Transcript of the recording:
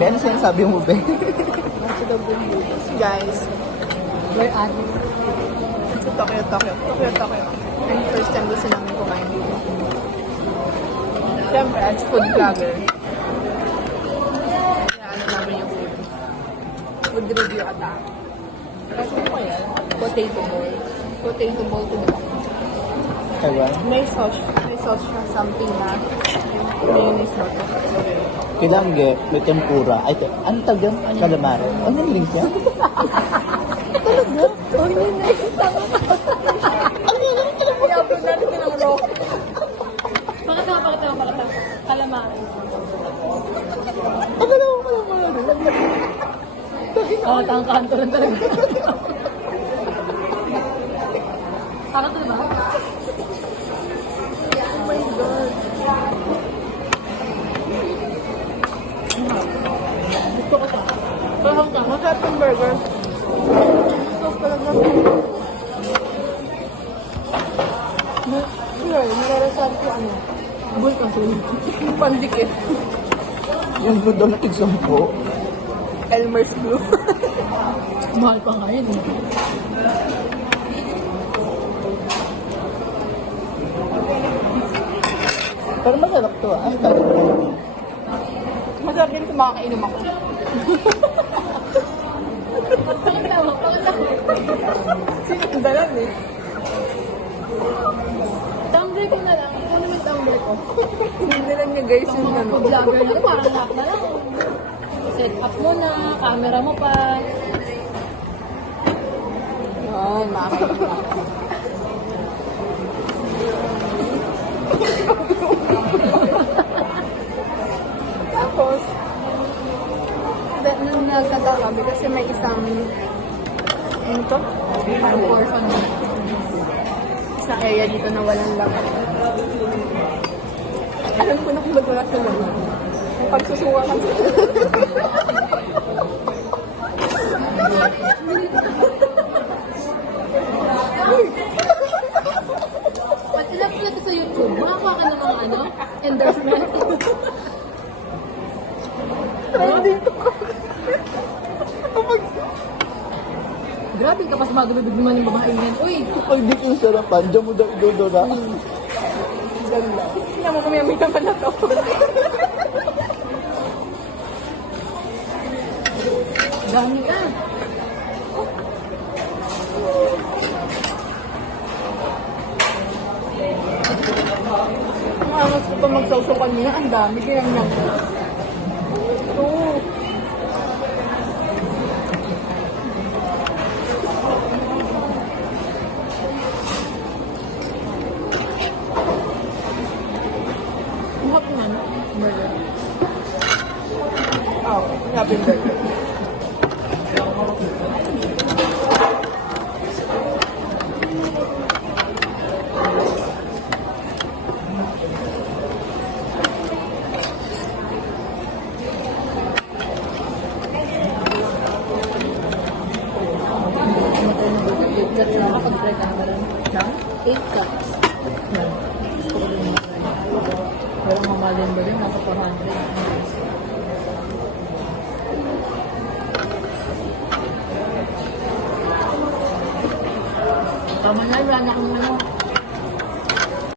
Be, ano sinasabi mo, Be? Nasa daw bumbubis. Guys, We're at sa Tokyo. And first time gusto namin kumain dito. Siyempre, as food vlogger. Kaya ano namin yung food. Food review ata. Kasi ano kaya? Potato ball. Potato ball to the Ewan. May sauce siya, something na mayonnaise ba ito? Kilangge, may tempura. Ay, ano tawag yan? Calamari. Ano yung link yan? Talaga? Oh, yun na. Tama ka. I-upload natin ito ng raw. Pakita. Calamari. Oo, tangkanto lang talaga. Pakita ba? Oh my God. Gusto ko ito. Masarap yung burger. Sauce talaga. Nararasabi ko ano. Bul ka sulit. Pandikit. Yung blue daw na tig-10. Elmer's Blue. Mahal pa nga yun. Pero masarap to, ah. Ay, tawag ko. Masarap din kung makakainom ako. Pakita mo. Sinundalan eh. Tumbler ko na lang. Ano naman tumbler ko? Sinundalan niya guys yung ano. Vlogger na rin. Parang lahat na lang. Set up mo na. Camera mo pa. Yan, makakainom ako. Tapos, nung nagtataka kami kasi may isang ano to? Parang portion mo. Isang area dito na walang laman. Alam ko na kung ba't wala sa laman. Yung pagsusuka ka Pag in-upload ko sa YouTube, makakuha ka ng mga ano, endorsement. trending to ko. Grabe ka pa sa mga dubig naman yung babae yan. Uy! Kapag di yung sarapan, dyan mo daw idodora. Ganda. Tingnan mo kung may naman na to. Dami ka. Ang angas ko pa magsawsawan niya. Ang dami. Kaya niya. Ito. Mahap na, no? Burger. Oh, happy burger. That's na kapag-try ka na rin. 8 cups. Yan. Gusto ko rin mag-try. Walang mamalin ba rin? Nasa 400. Tama na, wala na akong ano.